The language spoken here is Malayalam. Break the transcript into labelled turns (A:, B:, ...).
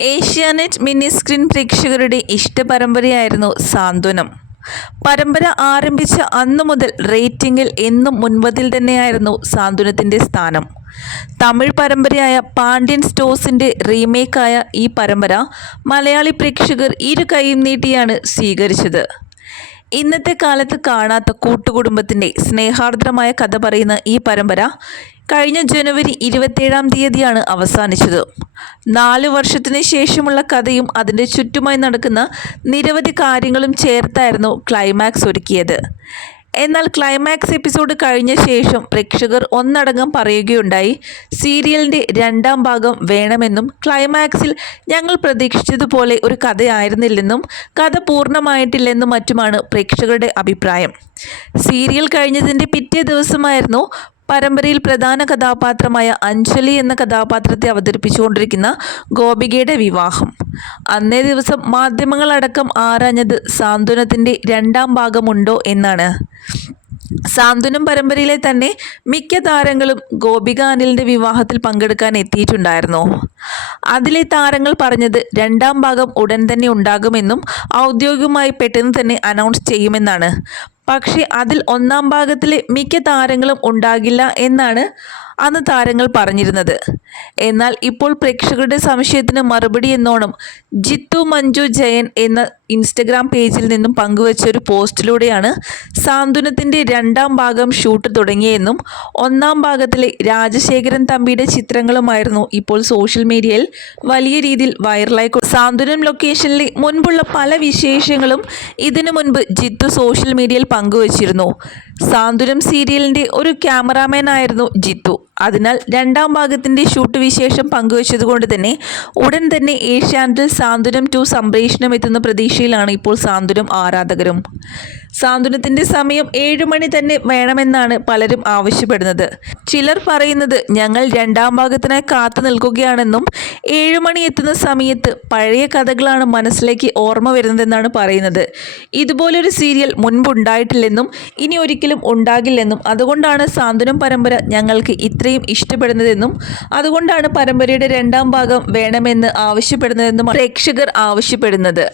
A: ഏഷ്യാനെറ്റ് മിനി സ്ക്രീൻ പ്രേക്ഷകരുടെ ഇഷ്ട പരമ്പരയായിരുന്നു സാന്ത്വനം. പരമ്പര ആരംഭിച്ച അന്നു മുതൽ റേറ്റിംഗിൽ എന്നും മുൻപതിൽ തന്നെയായിരുന്നു സാന്ത്വനത്തിന്റെ സ്ഥാനം. തമിഴ് പരമ്പരയായ പാണ്ഡ്യൻ സ്റ്റോസിന്റെ റീമേക്കായ ഈ പരമ്പര മലയാളി പ്രേക്ഷകർ ഇരു കൈയും നീട്ടിയാണ് സ്വീകരിച്ചത്. ഇന്നത്തെ കാലത്ത് കാണാത്ത കൂട്ടുകുടുംബത്തിന്റെ സ്നേഹാർദ്രമായ കഥ പറയുന്ന ഈ പരമ്പര കഴിഞ്ഞ ജനുവരി ഇരുപത്തേഴാം തീയതിയാണ് അവസാനിച്ചത്. നാല് വർഷത്തിന് ശേഷമുള്ള കഥയും അതിന്റെ ചുറ്റുമായി നടക്കുന്ന നിരവധി കാര്യങ്ങളും ചേർത്തായിരുന്നു ക്ലൈമാക്സ് ഒരുക്കിയത്. എന്നാൽ ക്ലൈമാക്സ് എപ്പിസോഡ് കഴിഞ്ഞ ശേഷം പ്രേക്ഷകർ ഒന്നടങ്കം പറയുകയുണ്ടായി സീരിയലിന്റെ രണ്ടാം ഭാഗം വേണമെന്നും ക്ലൈമാക്സിൽ ഞങ്ങൾ പ്രതീക്ഷിച്ചതുപോലെ ഒരു കഥയായിരുന്നില്ലെന്നും കഥ പൂർണമായിട്ടില്ലെന്നും മറ്റുമാണ് പ്രേക്ഷകരുടെ അഭിപ്രായം. സീരിയൽ കഴിഞ്ഞതിന്റെ പിറ്റേ ദിവസമായിരുന്നു പരമ്പരയിൽ പ്രധാന കഥാപാത്രമായ അഞ്ജലി എന്ന കഥാപാത്രത്തെ അവതരിപ്പിച്ചുകൊണ്ടിരിക്കുന്ന ഗോപികയുടെ വിവാഹം. അന്നേ ദിവസം മാധ്യമങ്ങളടക്കം ആരാഞ്ഞത് സാന്ത്വനത്തിന്റെ രണ്ടാം ഭാഗമുണ്ടോ എന്നാണ്. സാന്ത്വനം പരമ്പരയിലെ തന്നെ മിക്ക താരങ്ങളും ഗോപിക അനിലിന്റെ വിവാഹത്തിൽ പങ്കെടുക്കാൻ എത്തിയിട്ടുണ്ടായിരുന്നു. അതിലെ താരങ്ങൾ പറഞ്ഞത് രണ്ടാം ഭാഗം ഉടൻ തന്നെ ഉണ്ടാകുമെന്നും ഔദ്യോഗികമായി പെട്ടെന്ന് തന്നെ അനൗൺസ് ചെയ്യുമെന്നാണ്. പക്ഷേ അതിൽ ഒന്നാം ഭാഗത്തിലെ മിക്ക താരങ്ങളും ഉണ്ടാകില്ല എന്നാണ് അന്ന് താരങ്ങൾ പറഞ്ഞിരുന്നത്. എന്നാൽ ഇപ്പോൾ പ്രേക്ഷകരുടെ സംശയത്തിന് മറുപടി എന്നോണം ജിത്തു മഞ്ജു ജയൻ എന്ന ഇൻസ്റ്റഗ്രാം പേജിൽ നിന്നും പങ്കുവച്ച ഒരു പോസ്റ്റിലൂടെയാണ് സാന്ത്വനത്തിന്റെ രണ്ടാം ഭാഗം ഷൂട്ട് തുടങ്ങിയെന്നും ഒന്നാം ഭാഗത്തിലെ രാജശേഖരൻ തമ്പിയുടെ ചിത്രങ്ങളുമായിരുന്നു ഇപ്പോൾ സോഷ്യൽ മീഡിയയിൽ വലിയ രീതിയിൽ വൈറലായി സാന്ത്വനം ലൊക്കേഷനിലെ മുൻപുള്ള പല വിശേഷങ്ങളും ഇതിനു മുൻപ് ജിത്തു സോഷ്യൽ മീഡിയയിൽ പങ്കുവച്ചിരുന്നു. സാന്ത്വനം സീരിയലിന്റെ ഒരു ക്യാമറാമാൻ ആയിരുന്നു ജിത്തു. അതിനാൽ രണ്ടാം ഭാഗത്തിന്റെ ഷൂട്ട് വിശേഷം പങ്കുവച്ചതുകൊണ്ട് തന്നെ ഉടൻ തന്നെ ഏഷ്യാനെറ്റിൽ സാന്ത്വനം ടു സംപ്രേഷണം എത്തുന്ന പ്രതീക്ഷയിലാണ് ഇപ്പോൾ സാന്ത്വനം ആരാധകരും. സാന്ത്വനത്തിന്റെ സമയം ഏഴ് മണി തന്നെ വേണമെന്നാണ് പലരും ആവശ്യപ്പെടുന്നത്. ചിലർ പറയുന്നത് ഞങ്ങൾ രണ്ടാം ഭാഗത്തിനായി കാത്തു നിൽക്കുകയാണെന്നും ഏഴ് മണി എത്തുന്ന സമയത്ത് പഴയ കഥകളാണ് മനസ്സിലേക്ക് ഓർമ്മ വരുന്നതെന്നാണ് പറയുന്നത്. ഇതുപോലൊരു സീരിയൽ മുൻപുണ്ടായിട്ടില്ലെന്നും ഇനി ഒരിക്കലും ഉണ്ടാകില്ലെന്നും അതുകൊണ്ടാണ് സാന്ത്വനം പരമ്പര ഞങ്ങൾക്ക് ഇത്രയും ഇഷ്ടപ്പെടുന്നതെന്നും അതുകൊണ്ടാണ് പരമ്പരയുടെ രണ്ടാം ഭാഗം വേണമെന്ന് ആവശ്യപ്പെടുന്നതെന്നും പ്രേക്ഷകർ ആവശ്യപ്പെടുന്നത്.